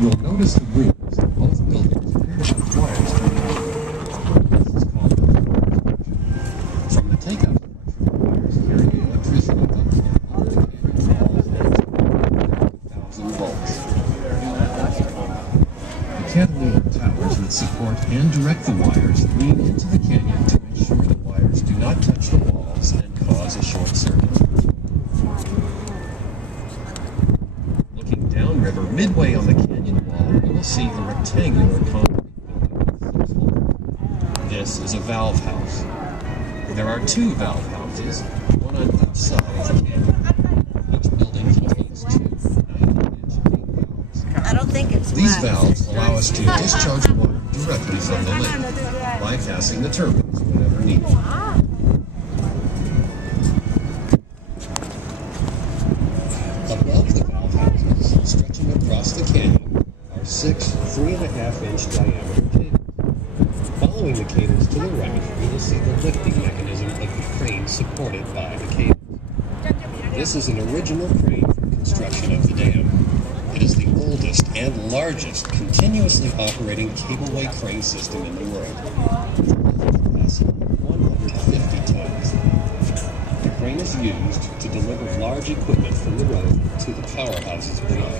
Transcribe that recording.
You'll notice the rooms of both buildings appear to have wires coming out. This is called the Hoover construction. From the takeout structure, the wires carry the electricity up and over the canyon walls at 1,000 volts. The cantilever towers that support and direct the wires lean into the canyon to ensure the wires do not touch the walls and cause a short circuit. Looking downriver, midway on the canyon wall, you will see a rectangular concrete building with 6 floors. This is a valve house. There are 2 valve houses, one on each side of the canyon. Each building contains 2 90-inch gate valves. I don't think it's These valves allow us to discharge water directly from the lake, bypassing the turbines whenever needed. Above the valve houses, stretching across the canyon, are 6 3.5-inch diameter cables. Following the cables to the right, you will see the lifting mechanism of the crane supported by the cables. This is an original crane from construction of the dam. It is the oldest and largest continuously operating cableway crane system in the world, with a lifting capacity of 150 tons. The crane is used to deliver large equipment from the road to the powerhouses below.